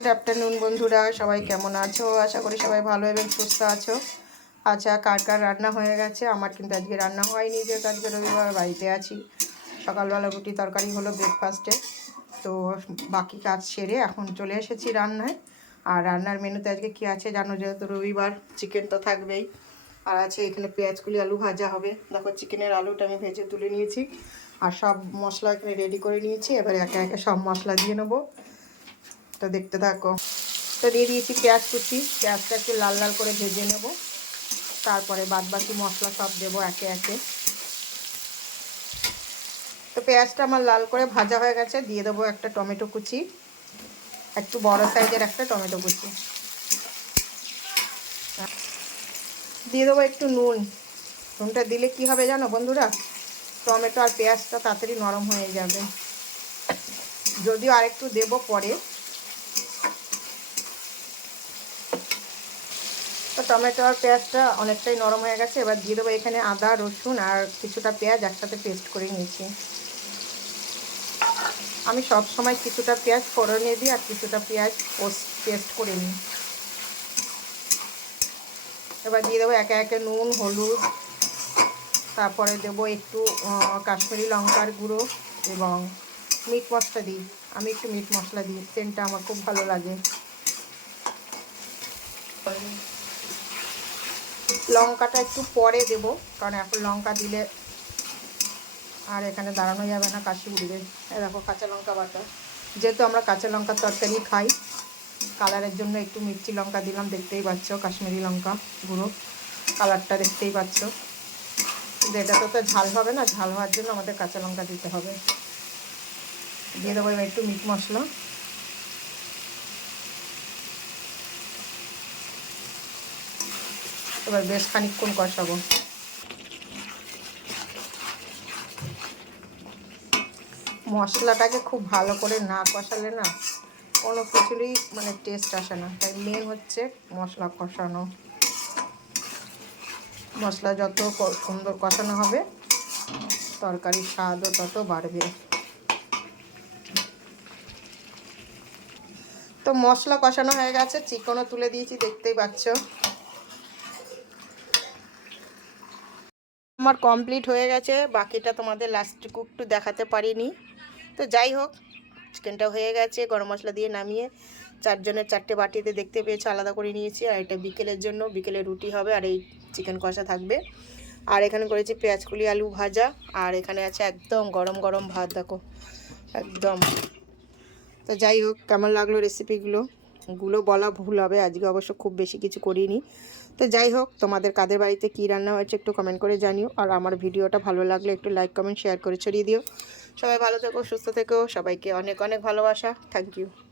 Good afternoon বন্ধুরা। সবাই কেমন আছো? আশা করি সবাই ভালো এবং সুস্থ আছো। আচ্ছা কার কার রান্না হয়ে গেছে? আমার কিন্তু আজকে রান্না হয়নি, যেহেতু আজকে রবিবার, বাড়িতে আছি। সকালবেলা রুটি তরকারি হলো ব্রেকফাস্টে তো বাকি কাজ সেরে এখন চলে এসেছি রান্নায়। আর রান্নার মেনুতে আজকে কী আছে জানো? যেহেতু রবিবার চিকেন তো থাকবেই। আর আছে এখানে পেঁয়াজকুলি আলু ভাজা হবে। দেখো চিকেনের আলুটা আমি ভেজে তুলে নিয়েছি। আর সব মশলা এখানে রেডি করে নিয়েছি। এবার একে একে সব মশলা দিয়ে নেব। তো দেখতে থাকো। তো দিয়ে দিয়েছি পেঁয়াজ কুচি। পেঁয়াজটা একটু লাল লাল করে ভেজে নেব। তারপরে বাদ বাকি মশলা সব দেবো একে একে। তো পেঁয়াজটা আমার লাল করে ভাজা হয়ে গেছে। দিয়ে দেবো একটা টমেটো কুচি। একটু বড় সাইজের একটা টমেটো কুচি। দিয়ে দেবো একটু নুন। নুনটা দিলে কি হবে জানো বন্ধুরা? টমেটো আর পেঁয়াজটা তাড়াতাড়ি নরম হয়ে যাবে। যদিও আরেকটু দেবো পরে। তো টমেটো আর পেঁয়াজটা অনেকটাই নরম হয়ে গেছে। এবার দিয়ে দেবো এখানে আদা, রসুন আর কিছুটা পেঁয়াজ একসাথে পেস্ট করে নিয়েছি। আমি সব সময় কিছুটা পেঁয়াজ ফোড়নে দিই আর কিছুটা পেঁয়াজ পেস্ট করে নিই। এবার দিয়ে দেবো একে একে নুন, হলুদ, তারপরে দেবো একটু কাশ্মীরি লঙ্কার গুঁড়ো এবং মিট মশলা দিই। আমি একটু মিট মশলা দিই, সেন্টটা আমার খুব ভালো লাগে। লঙ্কাটা একটু পরে দেব, কারণ এখন লঙ্কা দিলে আর এখানে দাঁড়ানো যাবে না, কাশি উঠবে। এ দেখো, কাঁচা লঙ্কা বাটা। যেহেতু আমরা কাঁচা লঙ্কার তরকারি খাই, কালারের জন্য একটু মির্চি লঙ্কা দিলাম, দেখতেই পাচ্ছ, কাশ্মীরি লঙ্কা গুঁড়ো, কালারটা দেখতেই পাচ্ছ। কিন্তু এটা তো তো ঝাল হবে না, ঝাল হওয়ার জন্য আমাদের কাঁচা লঙ্কা দিতে হবে। দিয়ে দেবো একটু মিট মশলা। এবার বেশ খানিক্ষণ কষাবো। মশলাটাকে খুব ভালো করে না কষালে না কোনো কিছুরই মানে টেস্ট আসে না। তাই মেন হচ্ছে মশলা কষানো। মশলা যত সুন্দর কষানো হবে, তরকারির স্বাদও তত বাড়বে। তো মশলা কষানো হয়ে গেছে, চিকেনও তুলে দিয়েছি, দেখতেই পাচ্ছ। আমার কমপ্লিট হয়ে গেছে, বাকিটা তোমাদের লাস্টটুকু একটু দেখাতে পারিনি। তো যাই হোক চিকেনটা হয়ে গেছে, গরম মশলা দিয়ে নামিয়ে চারজনের চারটে বাটিতে দেখতে পেয়েছে, আলাদা করে নিয়েছি। আর এটা বিকেলের জন্য, বিকেলে রুটি হবে আর এই চিকেন কষা থাকবে। আর এখানে করেছি পেঁয়াজকুলি আলু ভাজা, আর এখানে আছে একদম গরম গরম ভাত, দেখো, একদম। তো যাই হোক, কেমন লাগল রেসিপিগুলো গুলো বলা ভুল হবে। আজকে অবশ্য খুব বেশি কিছু করিনি। তো যাই হোক, তোমাদের কাদের বাড়িতে কী রান্না হয়েছে একটু কমেন্ট করে জানিও। আর আমার ভিডিওটা ভালো লাগলে একটু লাইক কমেন্ট শেয়ার করে ছড়িয়ে দিও। সবাই ভালো থেকো, সুস্থ থেকো। সবাইকে অনেক অনেক ভালোবাসা। Thank you